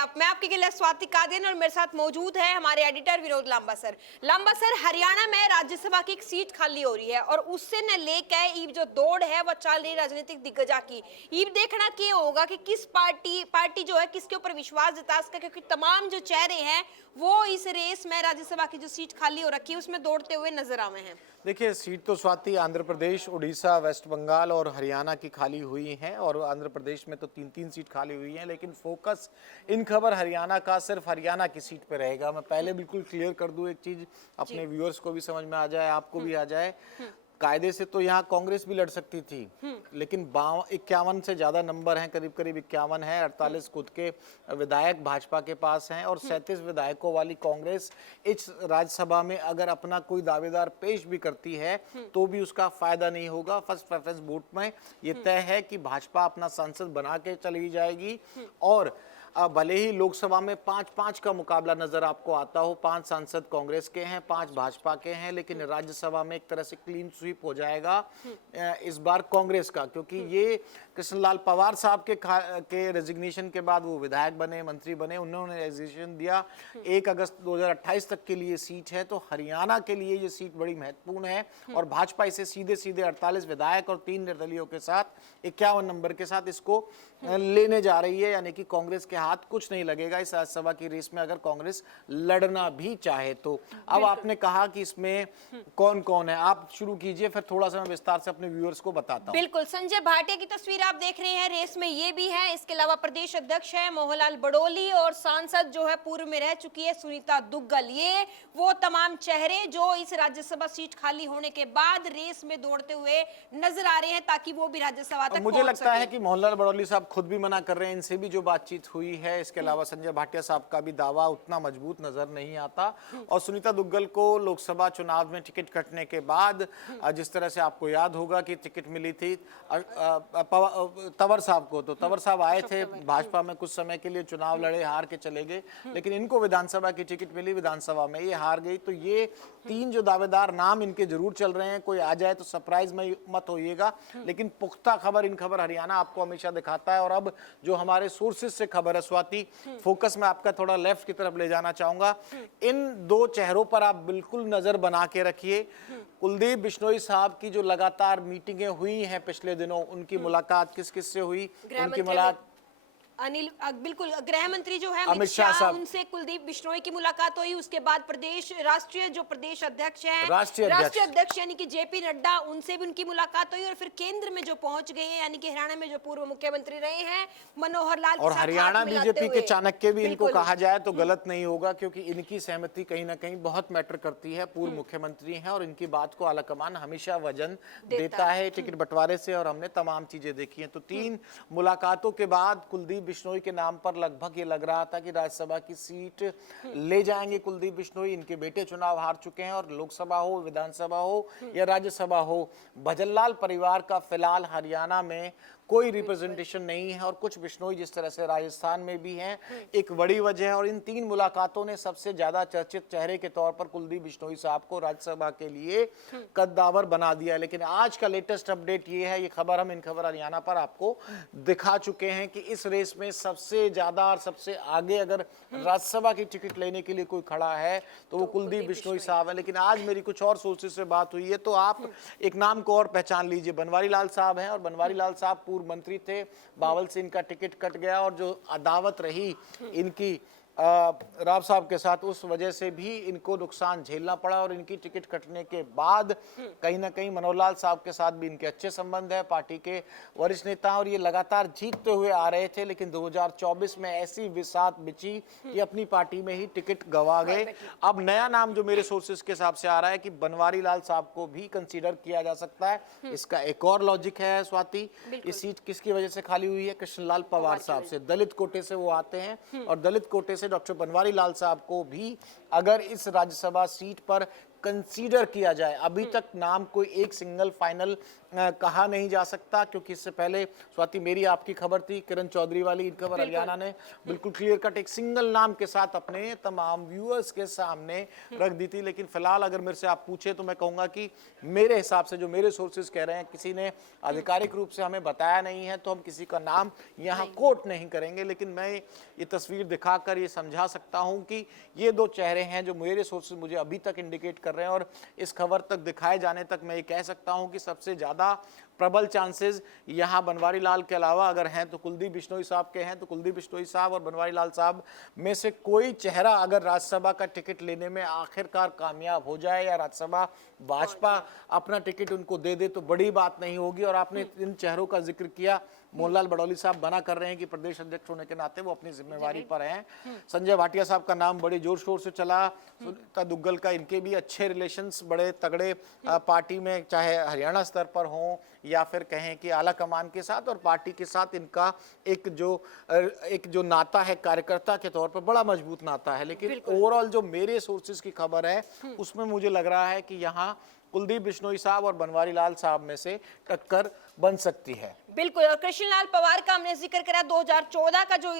आप। मैं आपके लिए स्वाति कादियान और मेरे साथ मौजूद है हमारे editor Vinod Lamba sir. Lamba sir, Haryana में राज्यसभा की एक सीट खाली हो रही है और उससे न लेकर ईब जो दौड़ है वो चल रही राजनीतिक दिग्गजा की। ईब देखना क्या होगा कि किस पार्टी जो है किसके ऊपर विश्वास जता सके, क्योंकि तमाम जो चेहरे हैं वो इस रेस में राज्यसभा की जो सीट खाली हो रखी है उसमें दौड़ते हुए नजर आए हैं। देखिए, सीट तो स्वाति आंध्र प्रदेश, उड़ीसा, वेस्ट बंगाल और हरियाणा की खाली हुई हैं और आंध्र प्रदेश में तो 3-3 सीट खाली हुई हैं, लेकिन फोकस इन खबर हरियाणा का सिर्फ हरियाणा की सीट पे रहेगा। मैं पहले बिल्कुल क्लियर कर दूं एक चीज, अपने व्यूअर्स को भी समझ में आ जाए, आपको भी आ जाए। कायदे से तो यहाँ कांग्रेस भी लड़ सकती थी, लेकिन 51 से ज्यादा नंबर हैं, करीब करीब 51 है। 48 खुद के विधायक भाजपा के पास हैं और 37 विधायकों वाली कांग्रेस इस राज्यसभा में अगर अपना कोई दावेदार पेश भी करती है तो भी उसका फायदा नहीं होगा। फर्स्ट प्रेफरेंस वोट में ये तय है कि भाजपा अपना सांसद बना के चली जाएगी और भले ही लोकसभा में 5-5 का मुकाबला नजर आपको आता हो, 5 सांसद कांग्रेस के हैं, 5 भाजपा के हैं, लेकिन राज्यसभा में एक तरह से क्लीन स्वीप हो जाएगा इस बार कांग्रेस का, क्योंकि ये कृष्णलाल पवार साहब के रेजिग्नेशन के बाद वो विधायक बने, मंत्री बने, उन्होंने रेजिग्नेशन दिया। 1 अगस्त 2028 तक के लिए सीट है, तो हरियाणा के लिए ये सीट बड़ी महत्वपूर्ण है और भाजपा इसे सीधे सीधे 48 विधायक और 3 निर्दलीयों के साथ 51 नंबर के साथ इसको लेने जा रही है, यानी कि कांग्रेस के हाथ कुछ नहीं लगेगा इस राज्यसभा की रेस में अगर कांग्रेस लड़ना भी चाहे तो। अब आपने कहा कि इसमें कौन कौन है, आप शुरू कीजिए, फिर थोड़ा सा मैं विस्तार से अपने व्यूअर्स को बताता हूं। बिल्कुल, संजय भाटिया की तस्वीर आप देख रहे हैं, रेस में ये भी है। इसके अलावा प्रदेश अध्यक्ष है मोहनलाल बड़ोली और सांसद जो है पूर्व में रह चुकी है सुनीता दुग्गल। ये वो तमाम चेहरे जो इस राज्यसभा सीट खाली होने के बाद रेस में दौड़ते हुए नजर आ रहे हैं ताकि वो भी राज्यसभा तक मुझे लगता है कि मोहनलाल बड़ौली साहब खुद भी मना कर रहे हैं, इनसे भी जो बातचीत हुई है। इसके अलावा संजय भाटिया साहब का भी दावा उतना मजबूत नजर नहीं आता और सुनीता दुग्गल को लोकसभा चुनाव में टिकट कटने के बाद जिस तरह से आपको याद होगा कि टिकट मिली थी तंवर साहब को, तो तंवर साहब आए थे भाजपा में, कुछ समय के लिए चुनाव लड़े, हार के चले गए, लेकिन इनको विधानसभा की टिकट मिली, विधानसभा में ये हार गई। तो ये 3 जो दावेदार नाम इनके जरूर चल रहे हैं, कोई आ जाए तो सरप्राइज में मत होइएगा, लेकिन पुख्ता खबर इन खबर हरियाणा आपको हमेशा दिखाता है। और अब जो हमारे सोर्सेज से खबर है स्वाति, फोकस में आपका थोड़ा लेफ्ट की तरफ ले जाना चाहूंगा। इन 2 चेहरों पर आप बिल्कुल नजर बना के रखिए। कुलदीप बिश्नोई साहब की जो लगातार मीटिंगें हुई हैं पिछले दिनों, उनकी मुलाकात किस किस से हुई, उनकी मुलाकात बिल्कुल, गृह मंत्री जो है अमित शाह, उनसे कुलदीप बिश्नोई की मुलाकात हुई। उसके बाद राष्ट्रीय अध्यक्ष हैं, राष्ट्रीय अध्यक्ष यानी कि जेपी नड्डा, उनसे भी उनकी मुलाकात हुई और फिर केंद्र में जो पहुंच गए हैं, यानी कि हरियाणा में जो पूर्व मुख्यमंत्री रहे हैं मनोहर लाल और हरियाणा बीजेपी के चाणक्य भी इनको कहा जाए तो गलत नहीं होगा, क्योंकि इनकी सहमति कहीं ना कहीं बहुत मैटर करती है। पूर्व मुख्यमंत्री हैं और इनकी बात को आलाकमान हमेशा वजन देता है टिकट बंटवारे से, और हमने तमाम चीजें देखी हैं। तो 3 मुलाकातों के बाद कुलदीप बिश्नोई के नाम पर लगभग ये लग रहा था कि राज्यसभा की सीट ले जाएंगे कुलदीप बिश्नोई। इनके बेटे चुनाव हार चुके हैं और लोकसभा हो, विधानसभा हो या राज्यसभा हो, भजनलाल परिवार का फिलहाल हरियाणा में कोई रिप्रेजेंटेशन नहीं है और कुछ बिश्नोई जिस तरह से राजस्थान में भी हैं, एक बड़ी वजह है। और इन 3 मुलाकातों ने सबसे ज्यादा चर्चित चेहरे के तौर पर कुलदीप बिश्नोई साहब को राज्यसभा के लिए कद्दावर बना दिया। लेकिन आज का लेटेस्ट अपडेट ये है, ये खबर हम इन खबर हरियाणा पर आपको दिखा चुके हैं कि इस रेस में सबसे ज्यादा और सबसे आगे अगर राज्यसभा की टिकट लेने के लिए कोई खड़ा है तो वो कुलदीप बिश्नोई साहब है। लेकिन आज मेरी कुछ और सोर्सेज से बात हुई है, तो आप एक नाम को और पहचान लीजिए, बनवारी लाल साहब हैं। और बनवारी लाल साहब पूर्व मंत्री थे, बावल से इनका टिकट कट गया और जो अदावत रही इनकी राव साहब के साथ, उस वजह से भी इनको नुकसान झेलना पड़ा। और इनकी टिकट कटने के बाद कहीं ना कहीं मनोहर लाल साहब के साथ भी इनके अच्छे संबंध है, पार्टी के वरिष्ठ नेता, और ये लगातार जीतते हुए आ रहे थे। लेकिन 2024 में ऐसी विसात बिछी कि अपनी पार्टी में ही टिकट गंवा गए। अब नया नाम जो मेरे सोर्सेज के हिसाब से आ रहा है कि बनवारी लाल साहब को भी कंसीडर किया जा सकता है। इसका एक और लॉजिक है स्वाति, ये सीट किसकी वजह से खाली हुई है, कृष्णलाल पवार साहब से, दलित कोटे से वो आते हैं और दलित कोटे से डॉक्टर बनवारी लाल साहब को भी अगर इस राज्यसभा सीट पर कंसीडर किया जाए। अभी तक नाम कोई एक सिंगल फाइनल कहा नहीं जा सकता, क्योंकि इससे पहले स्वाति मेरी आपकी खबर थी, किरण चौधरी वाली इन खबर हरियाणा ने बिल्कुल क्लियर कट एक सिंगल नाम के साथ अपने तमाम व्यूअर्स के सामने रख दी थी। लेकिन फिलहाल अगर मेरे से आप पूछे तो मैं कहूंगा कि मेरे हिसाब से जो मेरे सोर्सेज कह रहे हैं, किसी ने आधिकारिक रूप से हमें बताया नहीं है, तो हम किसी का नाम यहाँ कोट नहीं करेंगे। लेकिन मैं ये तस्वीर दिखाकर ये समझा सकता हूँ कि ये दो चेहरे हैं जो मेरे सोर्सेज मुझे अभी तक इंडिकेट कर रहे हैं, और इस खबर तक दिखाए जाने तक मैं ये कह सकता हूँ कि सबसे ज्यादा प्रबल चांसेस यहाँ बनवारी लाल के अलावा अगर हैं तो कुलदीप बिश्नोई साहब के हैं। तो कुलदीप बिश्नोई साहब और बनवारी लाल साहब में से कोई चेहरा अगर राज्यसभा का टिकट लेने में आखिरकार कामयाब हो जाए, या राज्यसभा भाजपा अपना टिकट उनको दे दे, तो बड़ी बात नहीं होगी। और आपने इन चेहरों का जिक्र किया, मोहनलाल बडौली साहब बना कर रहे हैं कि प्रदेश अध्यक्ष होने के नाते वो अपनी जिम्मेवारी पर हैं। संजय भाटिया साहब का नाम बड़े जोर शोर से चला, सुनीता दुग्गल का, इनके भी अच्छे रिलेशंस बड़े तगड़े पार्टी में, चाहे हरियाणा स्तर पर हों या फिर कहें कि आला कमान के साथ और पार्टी के साथ इनका एक जो नाता है कार्यकर्ता के तौर पर बड़ा मजबूत नाता है। लेकिन ओवरऑल जो मेरे सोर्सेज की खबर है उसमें मुझे लग रहा है कि यहाँ कुलदीप बिश्नोई साहब और बनवारी लाल साहब में से टक्कर बन सकती है। बिल्कुल। और कृष्णलाल पवार का हमने जिक्र करा, 2014 का जो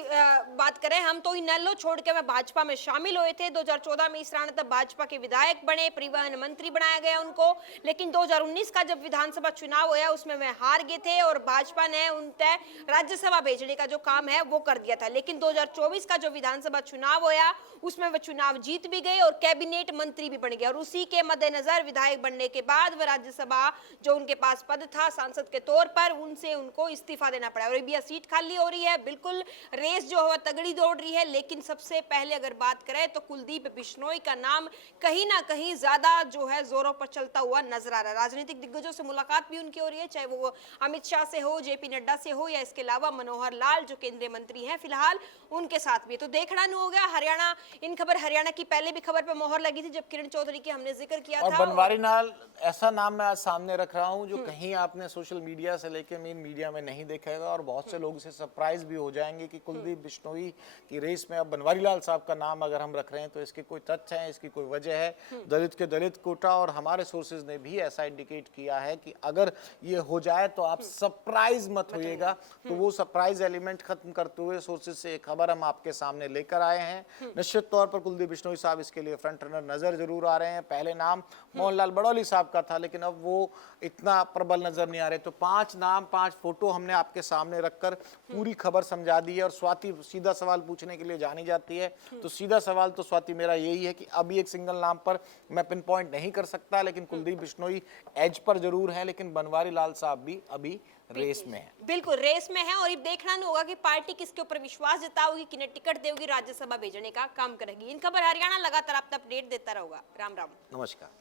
बात करें हम, तो इनेलो छोड़ के वह भाजपा में शामिल हुए थे। 2014 में इस राणा तब भाजपा के विधायक बने, परिवहन मंत्री बनाया गया उनको। लेकिन 2019 का जब विधानसभा चुनाव हुआ उसमें वह हार गए थे और भाजपा ने उन तय राज्यसभा भेजने का जो काम है वो कर दिया था। लेकिन 2024 का जो विधानसभा चुनाव हुआ उसमें वह चुनाव जीत भी गए और कैबिनेट मंत्री भी बन गए। और उसी के मद्देनजर विधायक बनने के बाद वह राज्यसभा जो उनके पास पद था सांसद के तौर पर, उनसे उनको इस्तीफा देना पड़ा और अभी सीट खाली हो रही है। बिल्कुल रेस जो है तगड़ी दौड़ रही है। लेकिन सबसे पहले अगर बात करें तो कुलदीप बिश्नोई का नाम कहीं ना कहीं ज्यादा जो है जोरों पर चलता हुआ नजर आ रहा है। राजनीतिक दिग्गजों से मुलाकात भी उनकी हो रही है, चाहे वो अमित शाह से हो, जेपी नड्डा से हो, या इसके अलावा मनोहर लाल जो केंद्रीय मंत्री हैं फिलहाल उनके साथ भी। तो देखना नहीं हो गया हरियाणा, इन खबर हरियाणा की पहले भी खबर पर मोहर लगी थी जब किरण चौधरी की हमने जिक्र किया और था। बनवारी लाल ऐसा नाम मैं आज सामने रख रहा हूं जो कहीं आपने सोशल मीडिया से लेकर मेन मीडिया में नहीं देखेगा, और बहुत से लोग इसे सरप्राइज भी हो जाएंगे कि कुलदीप बिश्नोई की रेस में अब बनवारी लाल साहब का नाम अगर हम रख रहे हैं तो इसके कोई तथ्य हैं, इसकी कोई वजह है। दलित के दलित कोटा और हमारे सोर्सेज ने भी ऐसा इंडिकेट किया है कि अगर ये हो जाए तो आप सरप्राइज मत होइएगा। तो वो सरप्राइज एलिमेंट खत्म करते हुए सोर्सेज से एक खबर हम आपके सामने लेकर आए हैं। निश्चित तौर पर कुलदीप बिश्नोई साहब इसके लिए फ्रंट रनर नजर जरूर आ रहे हैं। पहले नाम मोहनलाल बडौली साहब का था, लेकिन अब वो इतना प्रबल नजर नहीं आ रहे। तो 5 नाम 5 फोटो हमने आपके सामने रखकर पूरी खबर समझा दी है। और स्वाति सीधा सवाल पूछने के लिए जानी जाती है, तो सीधा सवाल तो स्वाति मेरा यही है कि अभी एक सिंगल नाम पर मैं पिन पॉइंट नहीं कर सकता, लेकिन कुलदीप बिश्नोई एज पर जरूर है, लेकिन बनवारी लाल साहब भी अभी रेस में है। बिल्कुल रेस में है। और ये देखना नहीं होगा कि पार्टी किसके ऊपर विश्वास जताओगी, किन्हें टिकट देगी, राज्यसभा भेजने का काम करेगी। इन खबर हरियाणा लगातार आपको अपडेट देता रहूंगा। राम राम, नमस्कार।